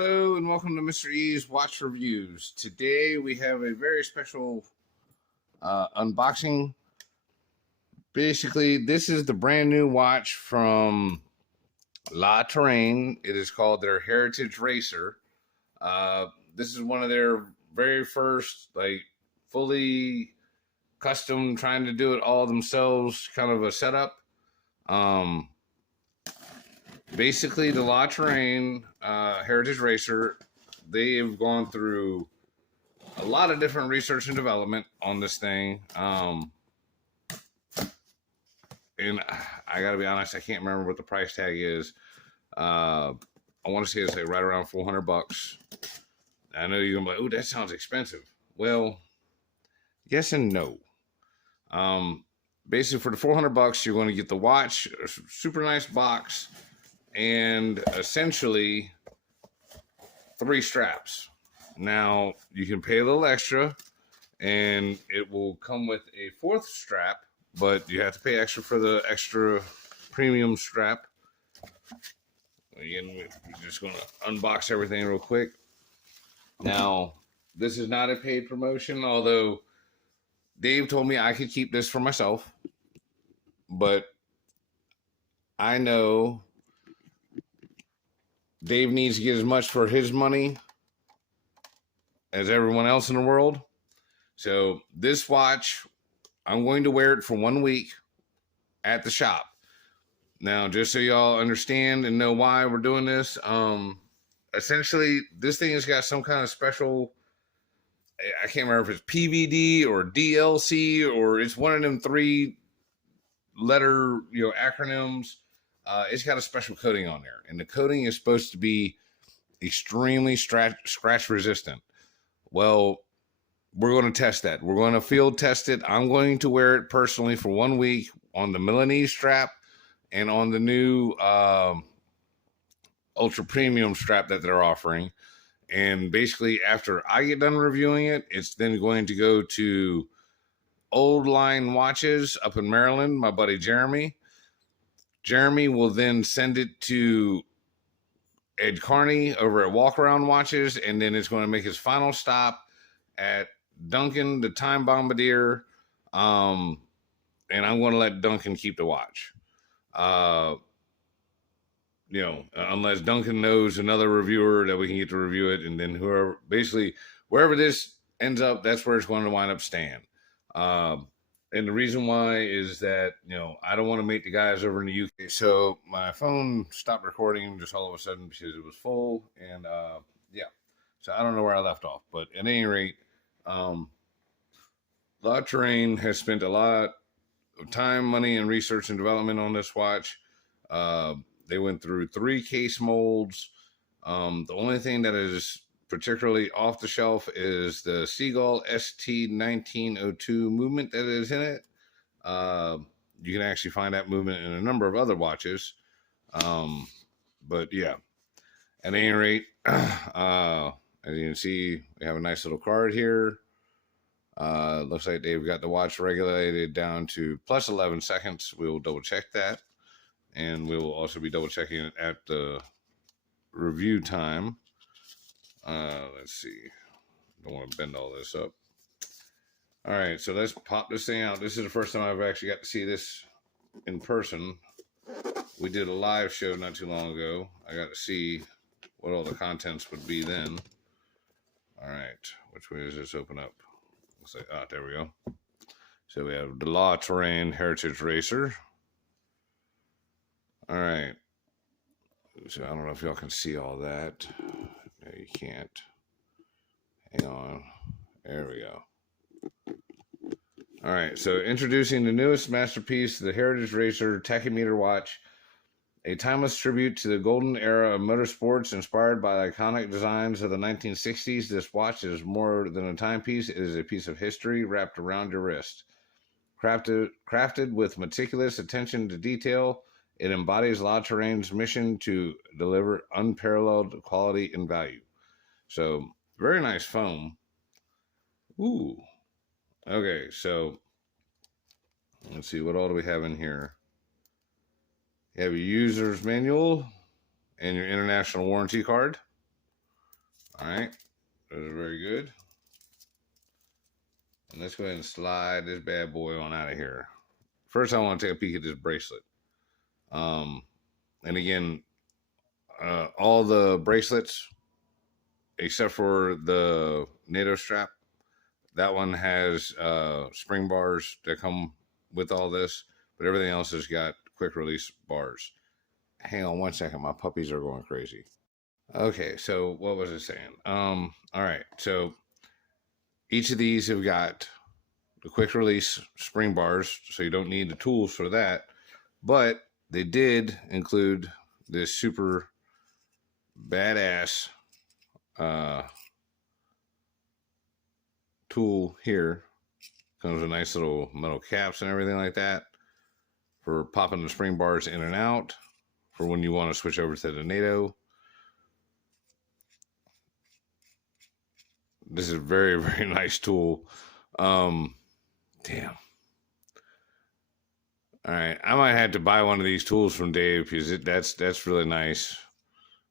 Hello and welcome to Mr. E's Watch Reviews. Today we have a very special unboxing. Basically, this is the brand new watch from Touraine. It is called their Heritage Racer. This is one of their very first, fully custom, trying to do it all themselves kind of a setup. Basically, the Touraine Heritage Racer, they've gone through a lot of different research and development on this thing. And I got to be honest, I can't remember what the price tag is. I want to say it's right around $400. I know you're gonna be like, "Oh, that sounds expensive." Well, yes and no. Basically, for the $400, you're going to get the watch, a super nice box, and essentially 3 straps. Now you can pay a little extra and it will come with a 4th strap, but you have to pay extra for the extra premium strap. Again, we're just going to unbox everything real quick. Now, this is not a paid promotion, although Dave told me I could keep this for myself, but I know Dave needs to get as much for his money as everyone else in the world. So this watch, I'm going to wear it for 1 week at the shop. Now, just so y'all understand and know why we're doing this, essentially, this thing has got some kind of special, I can't remember if it's PVD or DLC or it's one of them 3-letter, acronyms. It's got a special coating on there, and the coating is supposed to be extremely scratch resistant. Well, we're going to test that. We're going to field test it. I'm going to wear it personally for 1 week on the milanese strap and on the new ultra premium strap that they're offering. And basically, after I get done reviewing it, it's then going to go to Old Line Watches up in Maryland, my buddy Jeremy. Jeremy will then send it to Ed Carney over at Walk Around Watches, and then it's going to make his final stop at Duncan, the Time Bombardier, and I'm going to let Duncan keep the watch. Unless Duncan knows another reviewer that we can get to review it, and then wherever this ends up, that's where it's going to wind up staying. And the reason why is that, I don't want to make the guys over in the UK. So my phone stopped recording just all of a sudden because it was full. And yeah, so I don't know where I left off. But at any rate, Touraine has spent a lot of time, money, and research and development on this watch. They went through 3 case molds. The only thing that is particularly off the shelf is the Seagull ST1902 movement that is in it. You can actually find that movement in a number of other watches. But yeah, at any rate, as you can see, we have a nice little card here. Looks like they've got the watch regulated down to plus 11 seconds. We will double check that. And we will also be double checking it at the review time. Let's see. Don't want to bend all this up. All right, so let's pop this thing out. This is the first time I've actually got to see this in person. We did a live show not too long ago. I got to see what all the contents would be then. All right, which way does this open up? Looks like, there we go. So we have the Touraine Heritage Racer. All right. So I don't know if y'all can see all that. No, you can't. Hang on. There we go. All right. So introducing the newest masterpiece, the Heritage Racer Tachymeter Watch, a timeless tribute to the golden era of motorsports inspired by the iconic designs of the 1960s. This watch is more than a timepiece. It is a piece of history wrapped around your wrist. Crafted with meticulous attention to detail, it embodies Touraine's mission to deliver unparalleled quality and value. So, very nice foam. Ooh. Okay, so let's see, what all do we have in here? You have your user's manual and your international warranty card. All right, that is very good. And let's go ahead and slide this bad boy on out of here. First, I want to take a peek at this bracelet. And again, all the bracelets, except for the NATO strap, that one has spring bars that come with all this, but everything else has got quick release bars. Hang on one second, my puppies are going crazy. Okay, so what was I saying? All right, so each of these have got the quick release spring bars, so you don't need the tools for that, but they did include this super badass tool here. Comes with nice little metal caps and everything like that for popping the spring bars in and out for when you want to switch over to the NATO. This is a very, very nice tool. Damn. All right, I might have to buy one of these tools from Dave because that's really nice.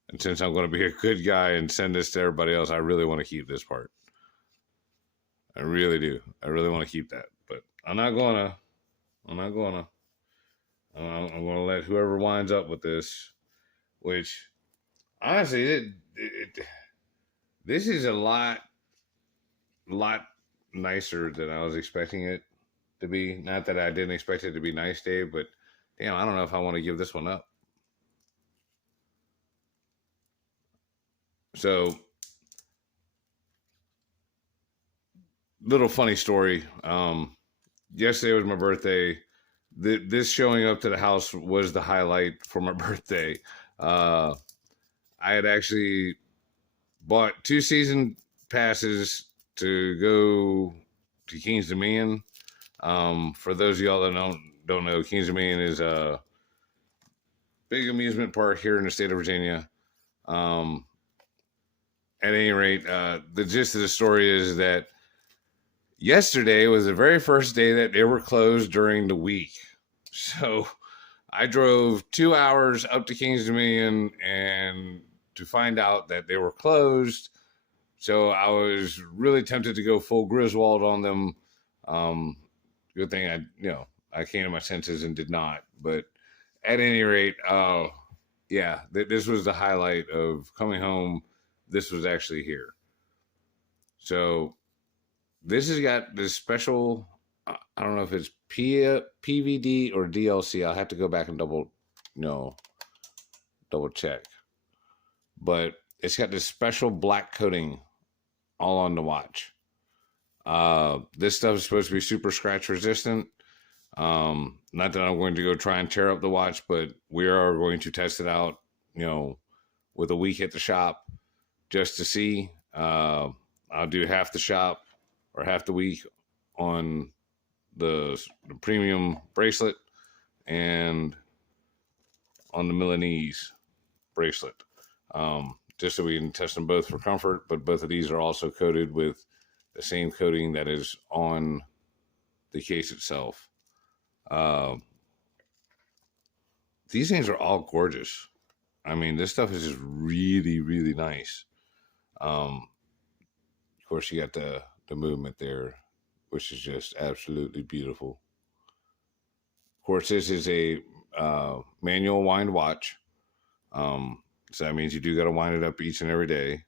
And since I'm going to be a good guy and send this to everybody else, I really want to keep this part. I really do. I really want to keep that, but I'm not gonna. I'm gonna let whoever winds up with this, which honestly, this is a lot nicer than I was expecting it to be. Not that I didn't expect it to be nice, Dave, but damn, I don't know if I want to give this one up. So, little funny story. Yesterday was my birthday. This showing up to the house was the highlight for my birthday. I had actually bought 2 season passes to go to Kings Dominion. For those of y'all that don't know, Kings Dominion is a big amusement park here in the state of Virginia. At any rate, the gist of the story is that yesterday was the very first day that they were closed during the week. So I drove 2 hours up to Kings Dominion and to find out that they were closed. So I was really tempted to go full Griswold on them. Good thing I came to my senses and did not. But at any rate, yeah, this was the highlight of coming home. This was actually here. So this has got this special, I don't know if it's PVD or DLC. I'll have to go back and double check. But it's got this special black coating all on the watch. This stuff is supposed to be super scratch resistant. Not that I'm going to go try and tear up the watch, but we are going to test it out, with a week at the shop just to see. I'll do half the shop or half the week on the premium bracelet and on the Milanese bracelet, just so we can test them both for comfort. But both of these are also coated with the same coating that is on the case itself. These things are all gorgeous. I mean, this stuff is just really, really nice. Of course, you got the movement there, which is just absolutely beautiful. Of course, this is a manual wind watch. So that means you do got to wind it up each and every day.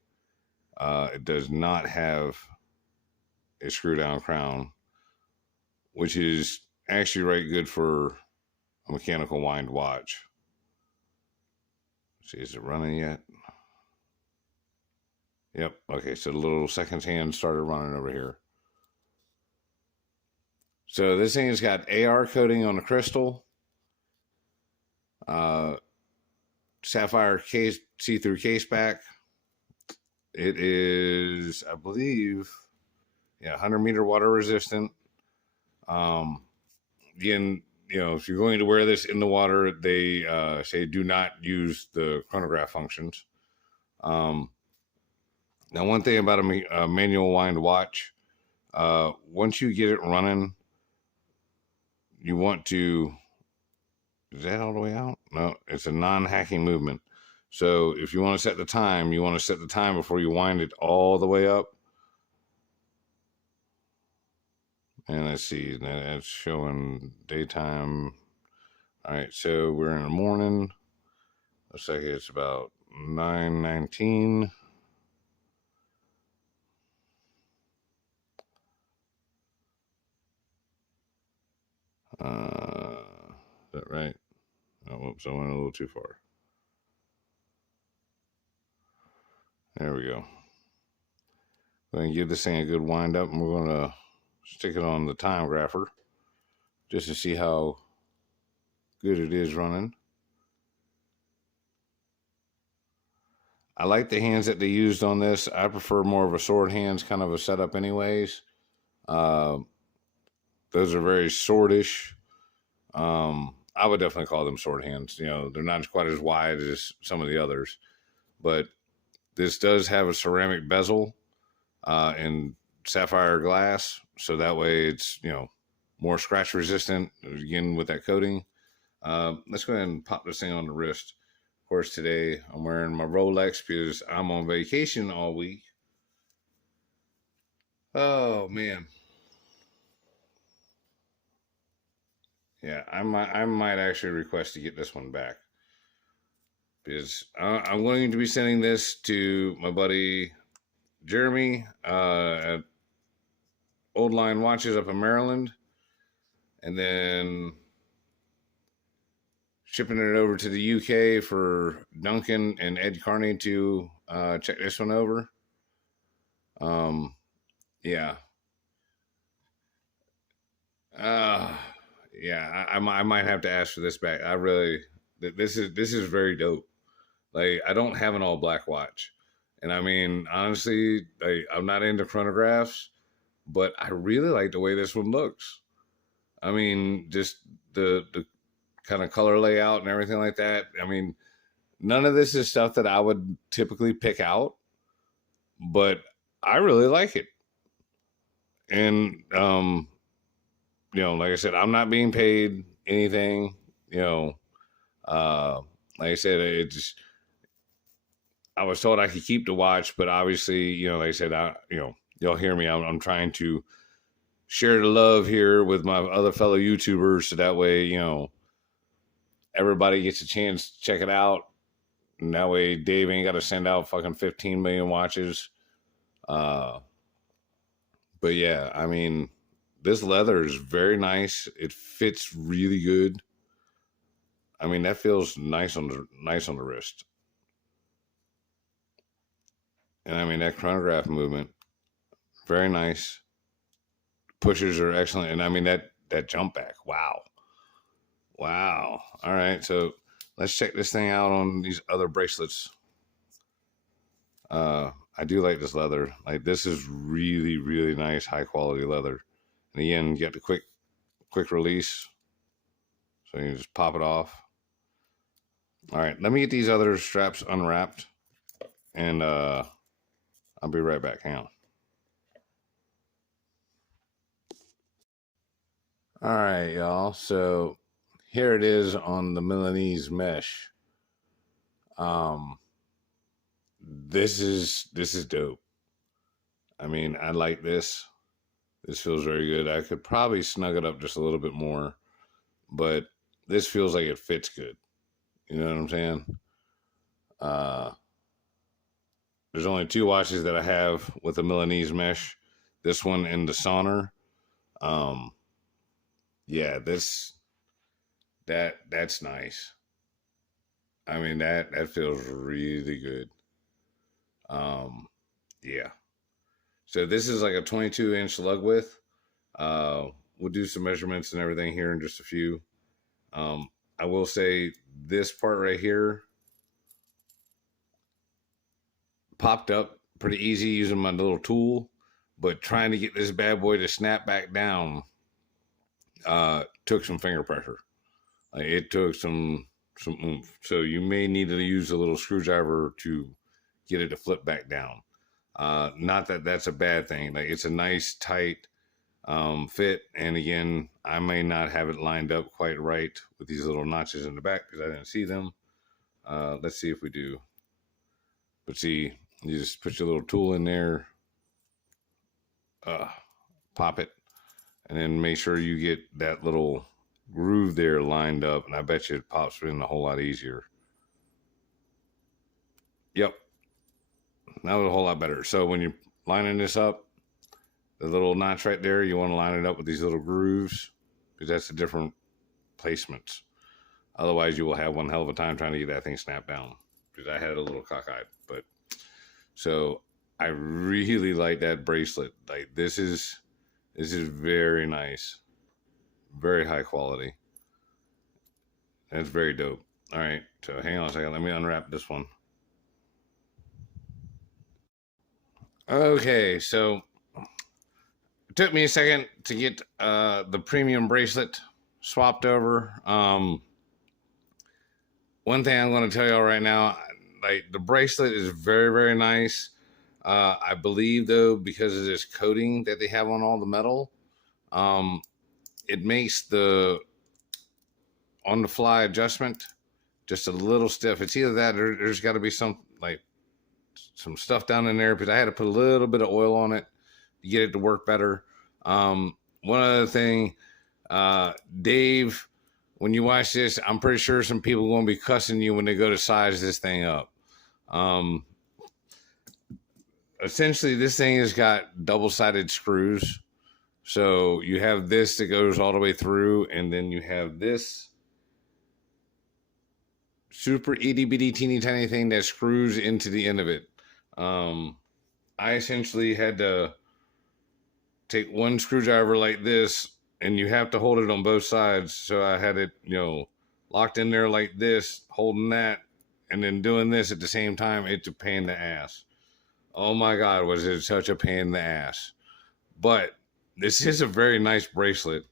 It does not have a screw down crown, which is actually right good for a mechanical wind watch. Let's see, is it running yet? Yep. Okay, so the little second hand started running over here. So this thing has got AR coating on the crystal, sapphire case, see-through case back. It is, I believe, 100-meter water resistant. Again, if you're going to wear this in the water, they say do not use the chronograph functions. Now, one thing about a manual wind watch, once you get it running, you want to, is that all the way out? No, it's a non-hacking movement. So if you want to set the time, you want to set the time before you wind it all the way up. And let's see, that's showing daytime. All right, so we're in the morning. Looks like it's about 9:19. Is that right? Oh, whoops, I went a little too far. There we go. We're going to give this thing a good wind up, and we're going to stick it on the time grapher just to see how good it is running. I like the hands that they used on this. I prefer more of a sword hands kind of a setup anyways. Those are very swordish. I would definitely call them sword hands. You know, they're not quite as wide as some of the others, but this does have a ceramic bezel and sapphire glass, so that way it's, you know, more scratch resistant, again, with that coating. Let's go ahead and pop this thing on the wrist. Of course, today I'm wearing my Rolex because I'm on vacation all week. Oh man, yeah, I might actually request to get this one back, because I'm going to be sending this to my buddy Jeremy at Old Line Watches up in Maryland, and then shipping it over to the UK for Duncan and Ed Carney to check this one over. Yeah. Yeah, I might have to ask for this back. I really, this is very dope. Like, I don't have an all black watch, and I mean, honestly, I'm not into chronographs, but I really like the way this one looks. I mean, just the kind of color layout and everything like that. I mean, none of this is stuff that I would typically pick out, but I really like it. And you know, like I said, I'm not being paid anything. You know, like I said, it just, I was told I could keep the watch, but obviously, you know, like I said, you know, y'all hear me. I'm trying to share the love here with my other fellow YouTubers, so that way, you know, everybody gets a chance to check it out. And that way Dave ain't got to send out fucking 15 million watches. But yeah, I mean, this leather is very nice. It fits really good. I mean, that feels nice on the wrist. And I mean, that chronograph movement, very nice. Pushers are excellent. And I mean, that jump back. Wow. Wow. All right. So let's check this thing out on these other bracelets. I do like this leather. Like, this is really, really nice, high quality leather. And again, you get the quick release. So you just pop it off. All right, let me get these other straps unwrapped, and I'll be right back. Hang on. All right, y'all. So here it is on the Milanese mesh. This is dope. I mean, I like this. This feels very good. I could probably snug it up just a little bit more, but this feels like it fits good. You know what I'm saying? There's only two watches that I have with the Milanese mesh. This one and the Sonner. Yeah, that's nice. I mean, that feels really good. Yeah. So this is like a 22-inch lug width. We'll do some measurements and everything here in just a few. I will say this part right here popped up pretty easy using my little tool, but trying to get this bad boy to snap back down took some finger pressure. It took some oomph. So you may need to use a little screwdriver to get it to flip back down. Not that that's a bad thing. Like, it's a nice tight fit. And again, I may not have it lined up quite right with these little notches in the back because I didn't see them. Let's see if we do. But see, you just put your little tool in there, pop it, and then make sure you get that little groove there lined up, and I bet you it pops in a whole lot easier. Yep, that was a whole lot better. So when you're lining this up, the little notch right there, you want to line it up with these little grooves, because that's the different placements. Otherwise, you will have one hell of a time trying to get that thing snapped down, because I had it a little cockeyed. But so I really like that bracelet. Like this is very nice, very high quality. That's very dope. All right, so hang on a second. Let me unwrap this one. Okay, so it took me a second to get the premium bracelet swapped over. One thing I'm going to tell y'all right now, like the bracelet is very, very nice. I believe though, because of this coating that they have on all the metal, it makes the on the fly adjustment just a little stiff. It's either that or there's got to be some stuff down in there, because I had to put a little bit of oil on it to get it to work better. One other thing, Dave, when you watch this, I'm pretty sure some people are going to be cussing you when they go to size this thing up. Essentially, this thing has got double-sided screws. So you have this that goes all the way through, and then you have this super itty-bitty teeny tiny thing that screws into the end of it. I essentially had to take one screwdriver like this, and you have to hold it on both sides. So I had it, locked in there like this, holding that, and then doing this at the same time. It's a pain in the ass. Oh my God, was it such a pain in the ass. But this is a very nice bracelet.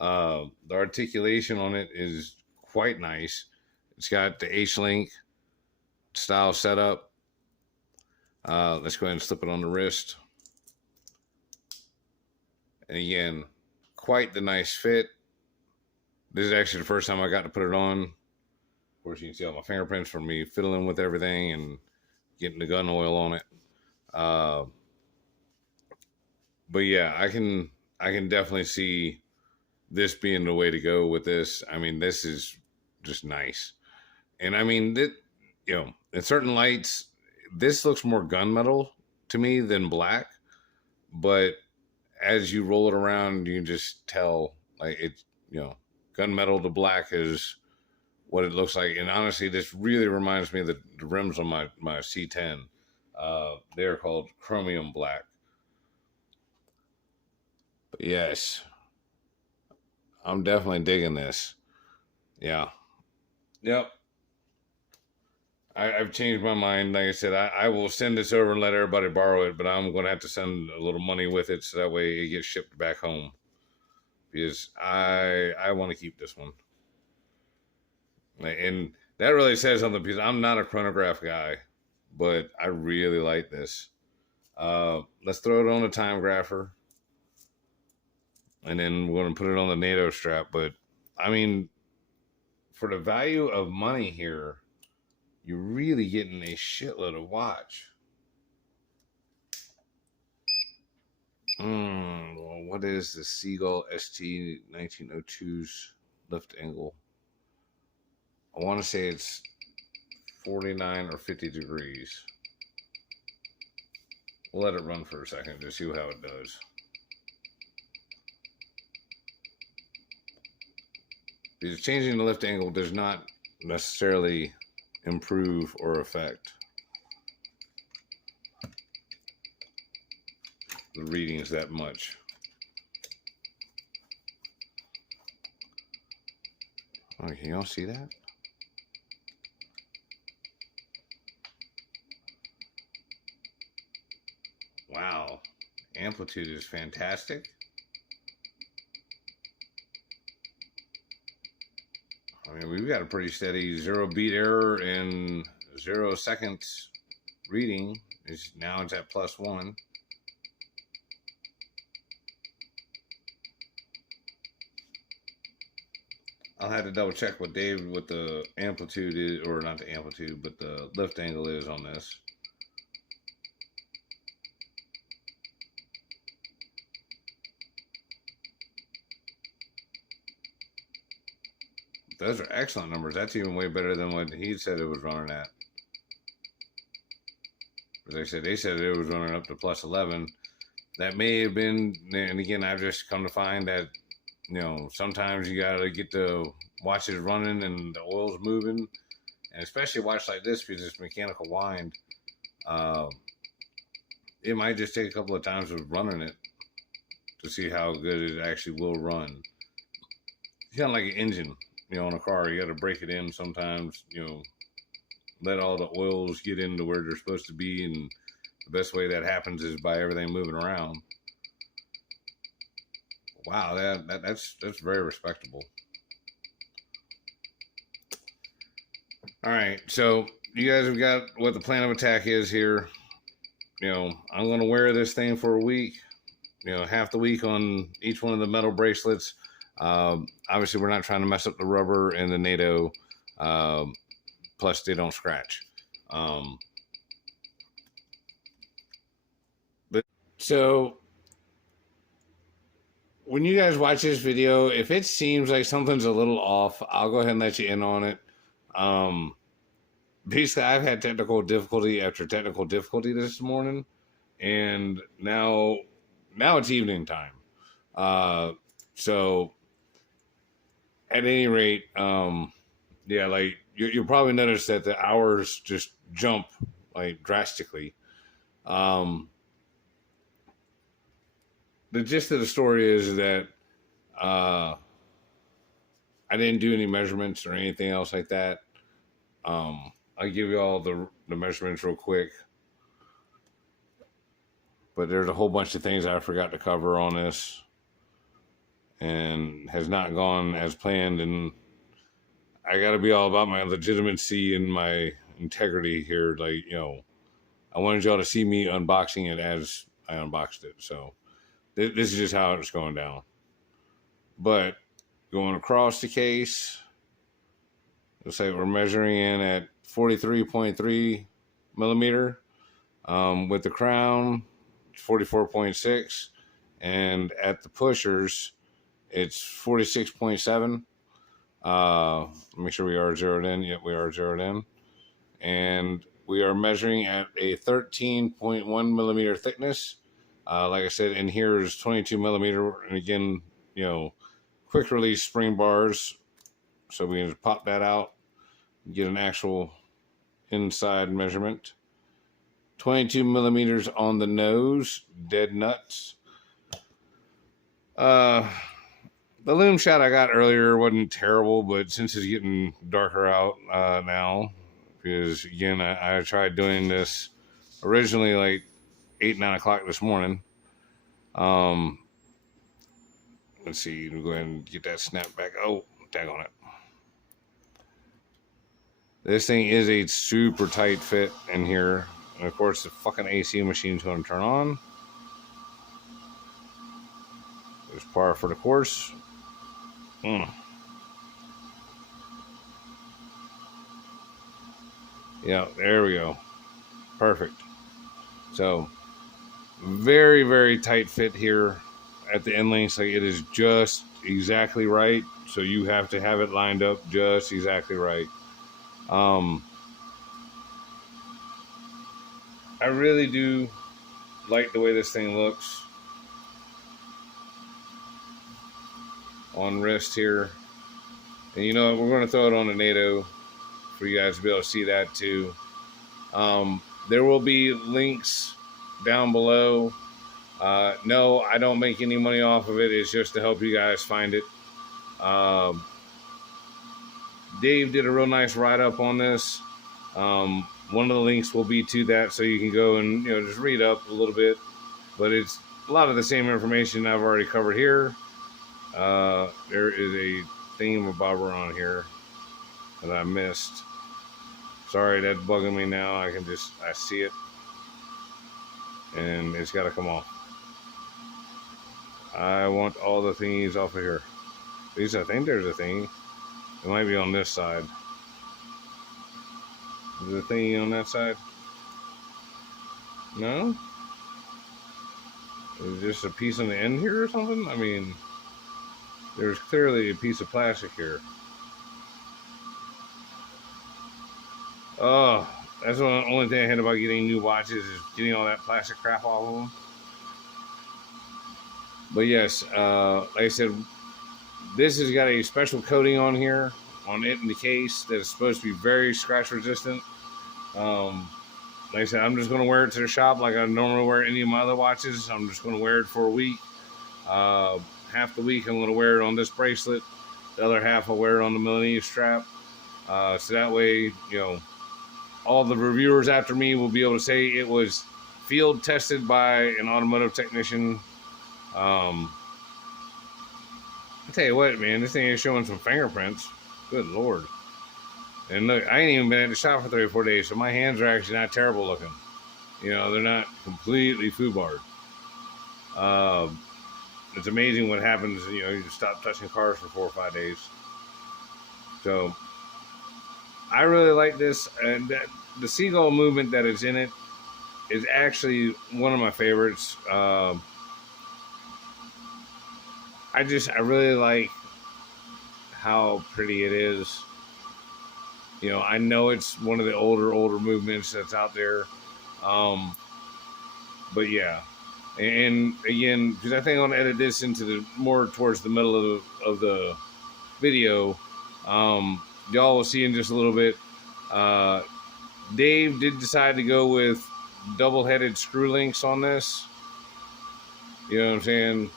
The articulation on it is quite nice. It's got the H-link style setup. Let's go ahead and slip it on the wrist. And again, quite the nice fit. This is actually the first time I got to put it on. Of course, you can see all my fingerprints from me fiddling with everything and getting the gun oil on it. But yeah, I can definitely see this being the way to go with this. I mean, this is just nice. And I mean, in certain lights, this looks more gunmetal to me than black. But as you roll it around, you can just tell, like, it's, gunmetal to black is what it looks like. And honestly, this really reminds me of the rims on my C10. They're called chromium black. But yes, I'm definitely digging this. Yeah. Yep. I've changed my mind. Like I said, I will send this over and let everybody borrow it, but I'm going to have to send a little money with it so that way it gets shipped back home. Because I want to keep this one. And that really says something, because I'm not a chronograph guy, but I really like this. Let's throw it on the time grapher. And then we're going to put it on the NATO strap. But, I mean, for the value of money here, you're really getting a shitload of watch. Well, what is the Seagull ST1902's lift angle? I want to say it's 49 or 50 degrees. We'll let it run for a second to see how it does. Because changing the lift angle does not necessarily improve or affect the readings that much. Oh, can y'all see that? Wow, amplitude is fantastic. I mean, we've got a pretty steady 0 beat error and 0 seconds reading. Now it's at +1. I'll have to double check with Dave what the amplitude is, or not the amplitude, but the lift angle is on this. Those are excellent numbers. That's even way better than what he said it was running at. As I said, they said it was running up to plus 11. That may have been, and again, I've just come to find that, you know, sometimes you got to get the watches running and the oil's moving. And especially a watch like this, because it's mechanical wind, it might just take a couple of times of running it to see how good it actually will run. It's kind of like an engine, you know, on a car. You got to break it in sometimes, you know, let all the oils get into where they're supposed to be, and the best way that happens is by everything moving around. Wow, that's very respectable. All right, so you guys have got what the plan of attack is here. You know, I'm going to wear this thing for a week. You know, half the week on each one of the metal bracelets. Obviously, we're not trying to mess up the rubber and the NATO. Plus, they don't scratch. So when you guys watch this video, if it seems like something's a little off, I'll go ahead and let you in on it. Basically, I've had technical difficulty after technical difficulty this morning, and now it's evening time. So at any rate, yeah, like you'll probably notice that the hours just jump like drastically. The gist of the story is that I didn't do any measurements or anything else like that. I'll give you all the measurements real quick. But there's a whole bunch of things I forgot to cover on this and has not gone as planned. And I got to be all about my legitimacy and my integrity here. Like, you know, I wanted y'all to see me unboxing it as I unboxed it. So this is just how it's going down. But going across the case, looks like we're measuring in at 43.3 millimeter. With the crown, 44.6. And at the pushers, it's 46.7. Make sure we are zeroed in. Yep, we are zeroed in. And we are measuring at a 13.1 millimeter thickness. Like I said, in here is 22 millimeter. And again, you know, quick release spring bars. So we can just pop that out, get an actual inside measurement. 22 millimeters on the nose, dead nuts. The loom shot I got earlier wasn't terrible, but since it's getting darker out now, because again, I tried doing this originally like 8, 9 o'clock this morning. Let's see, we'll go ahead and get that snap back. Oh, tag on it. This thing is a super tight fit in here. And of course, the fucking AC machine's going to turn on. There's par for the course. Yeah, there we go. Perfect. So, very, very tight fit here at the end lengths. Like, it is just exactly right. So you have to have it lined up just exactly right. I really do like the way this thing looks on wrist here. And you know what? We're going to throw it on the NATO for you guys to be able to see that too. There will be links down below. No, I don't make any money off of it. It's just to help you guys find it. Dave did a real nice write-up on this. One of the links will be to that, so you can go and, you know, just read up a little bit. But it's a lot of the same information I've already covered here. There is a thingamabobber on here that I missed. Sorry, that's bugging me now. I see it, and it's got to come off. I want all the thingies off of here. At least I think there's a thingy. It might be on this side. Is the thingy on that side? No? Is it just a piece on the end here or something? I mean, there's clearly a piece of plastic here. Oh, that's the only thing I hate about getting new watches is getting all that plastic crap off of them. But yes, like I said, this has got a special coating on here, on it in the case, that is supposed to be very scratch resistant. Like I said, I'm just going to wear it to the shop like I normally wear any of my other watches. I'm just going to wear it for a week. Half the week I'm going to wear it on this bracelet. The other half I'll wear it on the milanese strap. So that way, you know, all the reviewers after me will be able to say it was field tested by an automotive technician. I tell you what, man, this thing is showing some fingerprints. Good Lord. And look, I ain't even been at the shop for 3 or 4 days, so my hands are actually not terrible looking. You know, they're not completely foobarred. It's amazing what happens, you know, you stop touching cars for 4 or 5 days. So, I really like this, and the Seagull movement that is in it is actually one of my favorites. I really like how pretty it is. You know, I know it's one of the older movements that's out there. But yeah. And again, because I think I'm gonna edit this into the more towards the middle of the video. Y'all will see in just a little bit. Dave did decide to go with double-headed screw links on this. You know what I'm saying?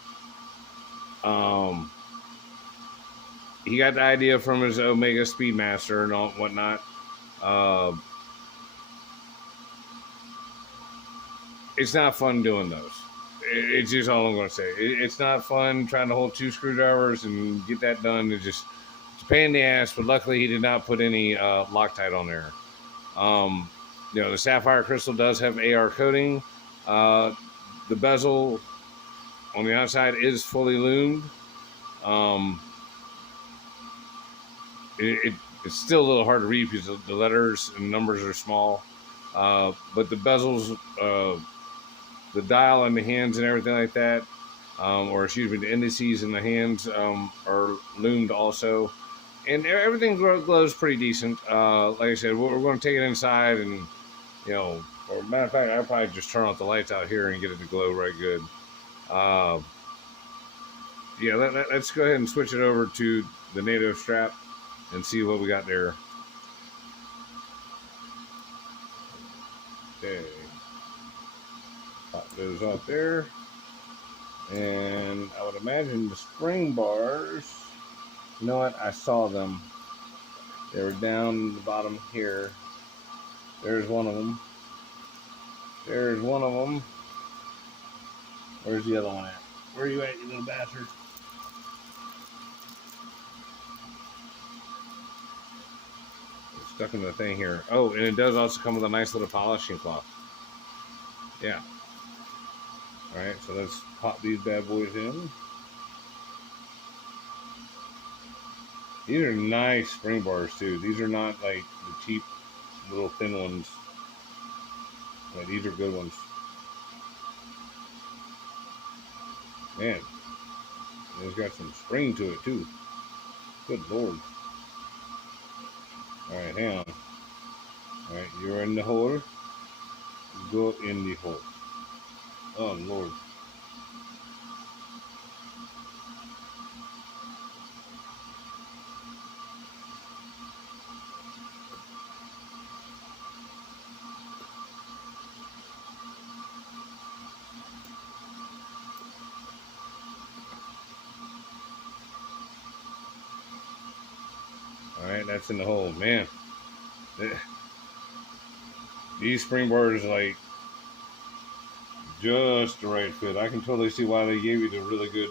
He got the idea from his Omega Speedmaster and all whatnot. It's not fun doing those. It's just all I'm going to say. It's not fun trying to hold 2 screwdrivers and get that done. It's a pain in the ass, but luckily he did not put any Loctite on there. You know, the sapphire crystal does have AR coating. The bezel on the outside is fully loomed. It's still a little hard to read because the letters and numbers are small. But the bezels, the dial and the hands and everything like that, or excuse me, the indices and the hands are loomed also. And everything glows pretty decent. Like I said, we're going to take it inside and, you know, or matter of fact, I'll probably just turn off the lights out here and get it to glow right good. Yeah, let's go ahead and switch it over to the native strap and see what we got there. Okay. Pop those out there. And I would imagine the spring bars, you know what, I saw them. They were down the bottom here. There's one of them. There's one of them. Where's the other one at? Where are you at, you little bastard? It's stuck in the thing here. Oh, and it does also come with a nice little polishing cloth. Yeah. Alright, so let's pop these bad boys in. These are nice spring bars too. These are not like the cheap little thin ones. Yeah, these are good ones. Man, it's got some spring to it too. Good Lord. Alright, hang on. Alright, you're in the hole. Go in the hole. Oh Lord. Alright, that's in the hole. Man. These spring bars are like just the right fit. I can totally see why they gave you the really good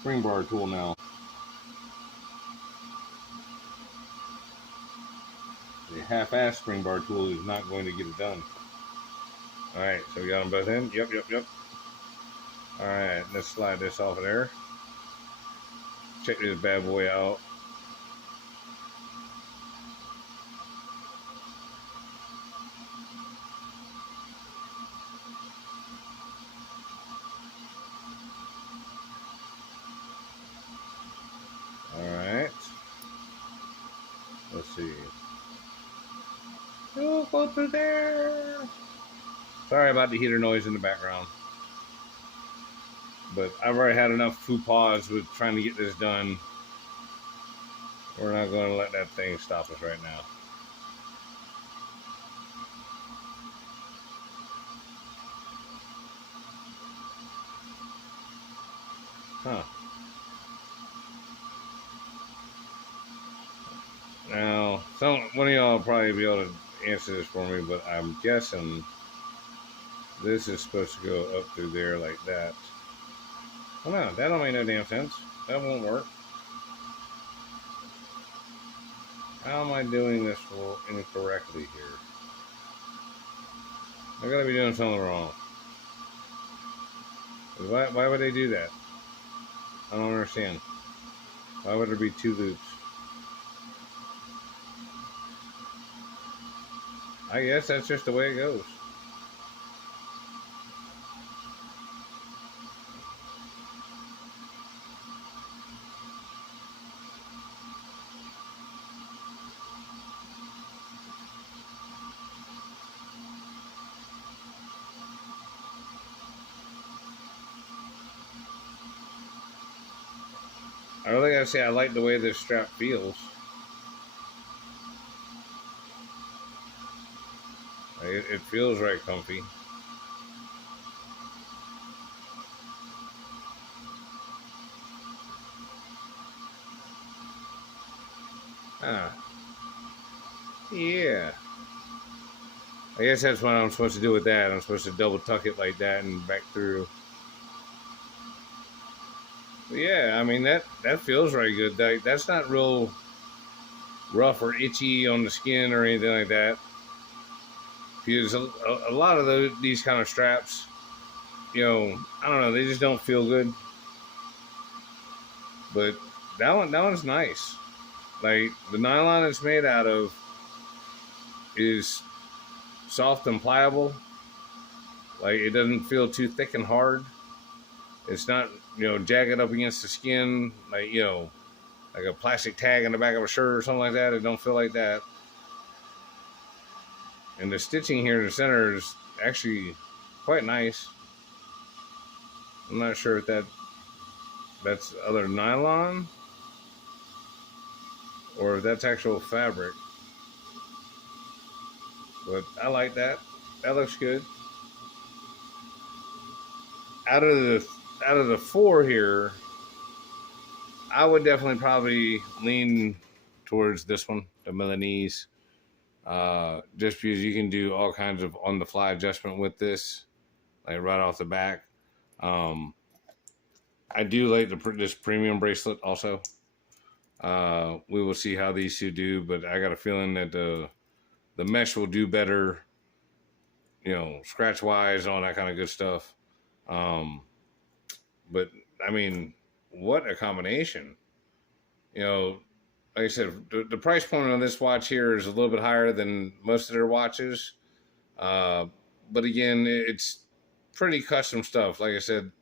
spring bar tool now. The half-ass spring bar tool is not going to get it done. Alright, so we got them both in. Yep. All right, let's slide this off of there. Check this bad boy out. All right. Let's see. We'll go through there. Sorry about the heater noise in the background. But I've already had enough faux pas with trying to get this done. We're not going to let that thing stop us right now. Huh. Now, one of y'all will probably be able to answer this for me, but I'm guessing this is supposed to go up through there like that. Well, no, that don't make no damn sense. That won't work. How am I doing this incorrectly here? I gotta be doing something wrong. Why would they do that? I don't understand. Why would there be two loops? I guess that's just the way it goes. I really gotta say I like the way this strap feels. It feels right comfy. Ah, yeah. I guess that's what I'm supposed to do with that. I'm supposed to double tuck it like that and back through. But yeah, I mean that feels right good. That's not real rough or itchy on the skin or anything like that. Because a lot of these kind of straps, I don't know, they just don't feel good. But that one's nice. Like the nylon it's made out of is soft and pliable. Like it doesn't feel too thick and hard. It's not jagged up against the skin like a plastic tag in the back of a shirt or something like that. It don't feel like that. And the stitching here in the center is actually quite nice. I'm not sure if that's other nylon or if that's actual fabric. But I like that. That looks good. Out of the four here, I would definitely probably lean towards this one, the Milanese. Just because you can do all kinds of on the fly adjustment with this, like right off the back. Um, I do like this premium bracelet also. We will see how these two do, but I got a feeling that the mesh will do better, scratch wise, all that kind of good stuff. But I mean, what a combination! Like I said, the price point on this watch here is a little bit higher than most of their watches. But again, it's pretty custom stuff. Like I said,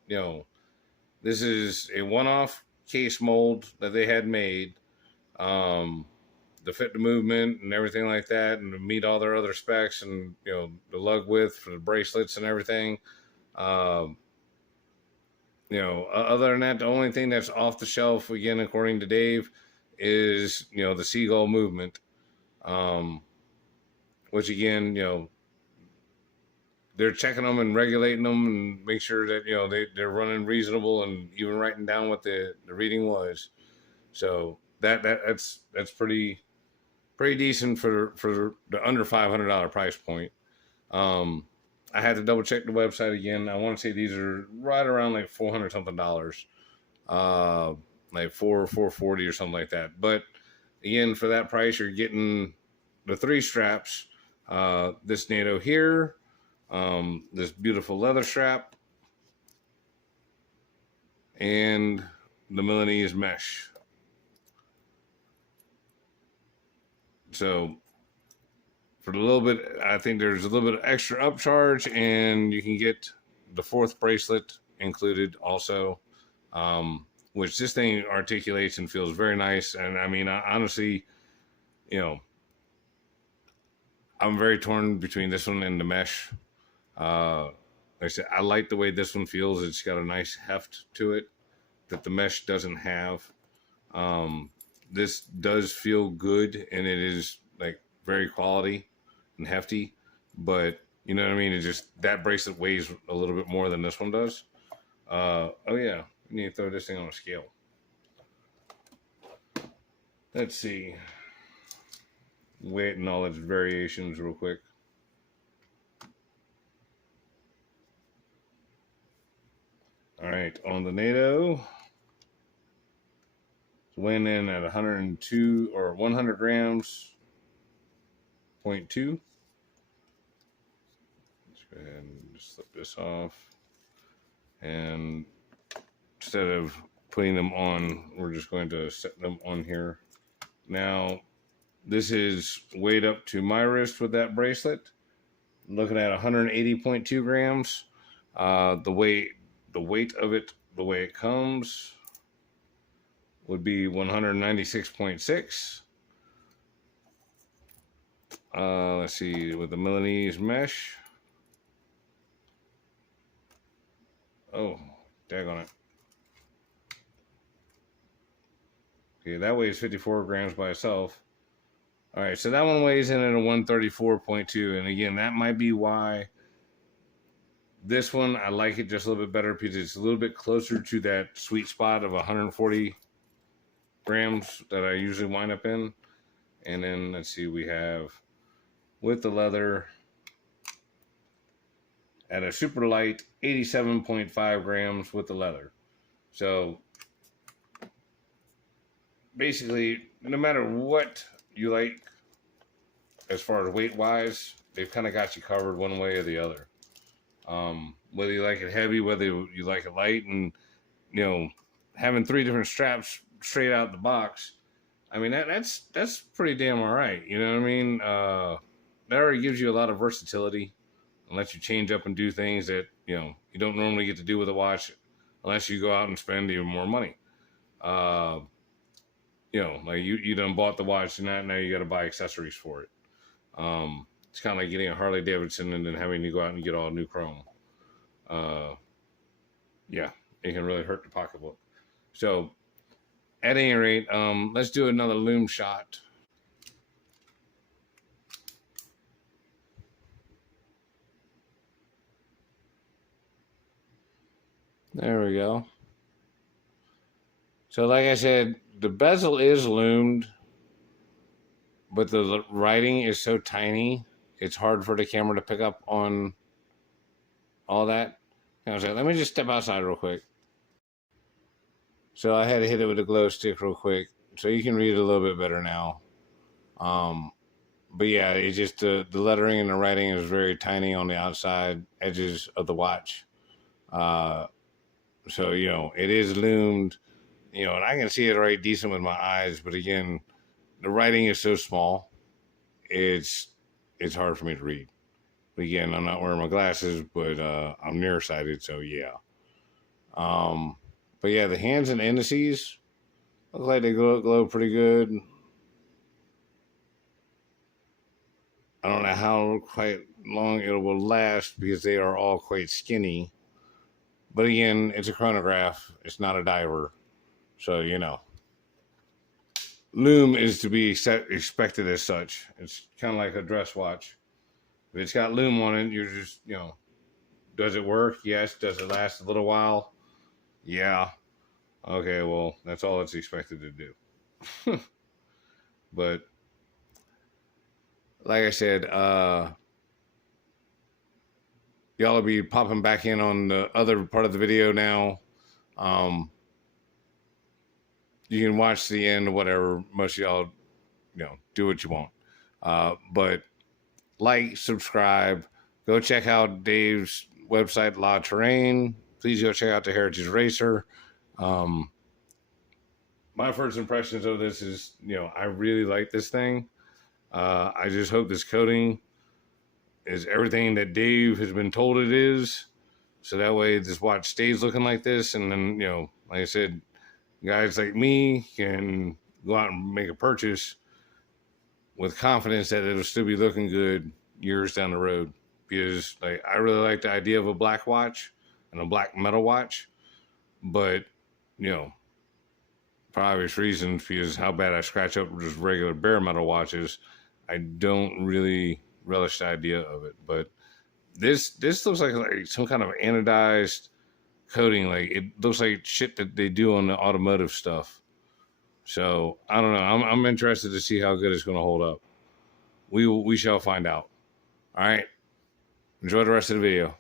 this is a one-off case mold that they had made to fit the movement and everything like that, and to meet all their other specs and the lug width for the bracelets and everything. Other than that, the only thing that's off the shelf, again, according to Dave, is the Seagull movement, which again, they're checking them and regulating them and make sure that they're running reasonable and even writing down what the reading was. So that's pretty decent for the under $500 price point. I had to double check the website again. I want to say these are right around like $400 something, like 440 or something like that. But again, for that price, you're getting the three straps. This NATO here, this beautiful leather strap, and the Milanese mesh. So for a little bit, I think there's a little bit of extra upcharge, and you can get the 4th bracelet included also, which this thing articulates and feels very nice. And I mean, honestly, you know, I'm very torn between this one and the mesh. Like I said, I like the way this one feels. It's got a nice heft to it that the mesh doesn't have. This does feel good, and it is like very quality and hefty, but you know what I mean? It just, that bracelet weighs a little bit more than this one does. Oh yeah, we need to throw this thing on a scale. Let's see. Weight and all its variations real quick. All right, on the NATO, weighing in at 102 or 100 grams, 0.2. Let's go ahead and slip this off. And instead of putting them on, we're just going to set them on here. Now, this is weighed up to my wrist with that bracelet. I'm looking at 180.2 grams. The weight of it, the way it comes, would be 196.6. Let's see, with the Milanese mesh. Oh, daggone it. Okay, that weighs 54 grams by itself. All right, so that one weighs in at a 134.2. And again, that might be why this one, I like it just a little bit better because it's a little bit closer to that sweet spot of 140 grams that I usually wind up in. And then let's see, we have with the leather at a super light 87.5 grams with the leather. So basically, no matter what you like as far as weight wise, they've kind of got you covered one way or the other. Whether you like it heavy, whether you like it light, and you know, having 3 different straps straight out the box, I mean that's pretty damn all right. You know what I mean? That already gives you a lot of versatility and lets you change up and do things that you know you don't normally get to do with a watch unless you go out and spend even more money. You know, like you done bought the watch, and now you got to buy accessories for it. It's kind of like getting a Harley Davidson and then having to go out and get all new chrome. Yeah, it can really hurt the pocketbook. So, at any rate, let's do another loom shot. There we go. So, like I said, the bezel is loomed, but the writing is so tiny, it's hard for the camera to pick up on all that. Let me just step outside real quick. So I had to hit it with a glow stick real quick, so you can read it a little bit better now. But yeah, it's just the lettering and the writing is very tiny on the outside edges of the watch. So, you know, it is loomed, you know, and I can see it right decent with my eyes, but again, the writing is so small, it's hard for me to read. But again, I'm not wearing my glasses, but I'm nearsighted, so yeah. But yeah, the hands and indices look like they glow pretty good. I don't know how quite long it will last because they are all quite skinny. But again, it's a chronograph. It's not a diver. So, you know, loom is to be expected as such. It's kind of like a dress watch. If it's got loom on it, you're just, you know, does it work? Yes. Does it last a little while? Yeah. Okay, well, that's all it's expected to do. But like I said, y'all will be popping back in on the other part of the video now. You can watch the end or whatever. Most of y'all, you know, do what you want. But like, subscribe, go check out Dave's website, La Touraine. Please go check out the Heritage Racer. Um, my first impressions of this is, you know, I really like this thing. I just hope this coating is everything that Dave has been told it is. So that way this watch stays looking like this. And then, you know, like I said, guys like me can go out and make a purchase with confidence that it'll still be looking good years down the road. Because like I really like the idea of a black watch and a black metal watch. But, you know, for obvious reasons, because how bad I scratch up just regular bare metal watches, I don't really relish the idea of it. But this looks like some kind of anodized coating. Like it looks like shit that they do on the automotive stuff. So I don't know. I'm interested to see how good it's going to hold up. We shall find out. All right. Enjoy the rest of the video.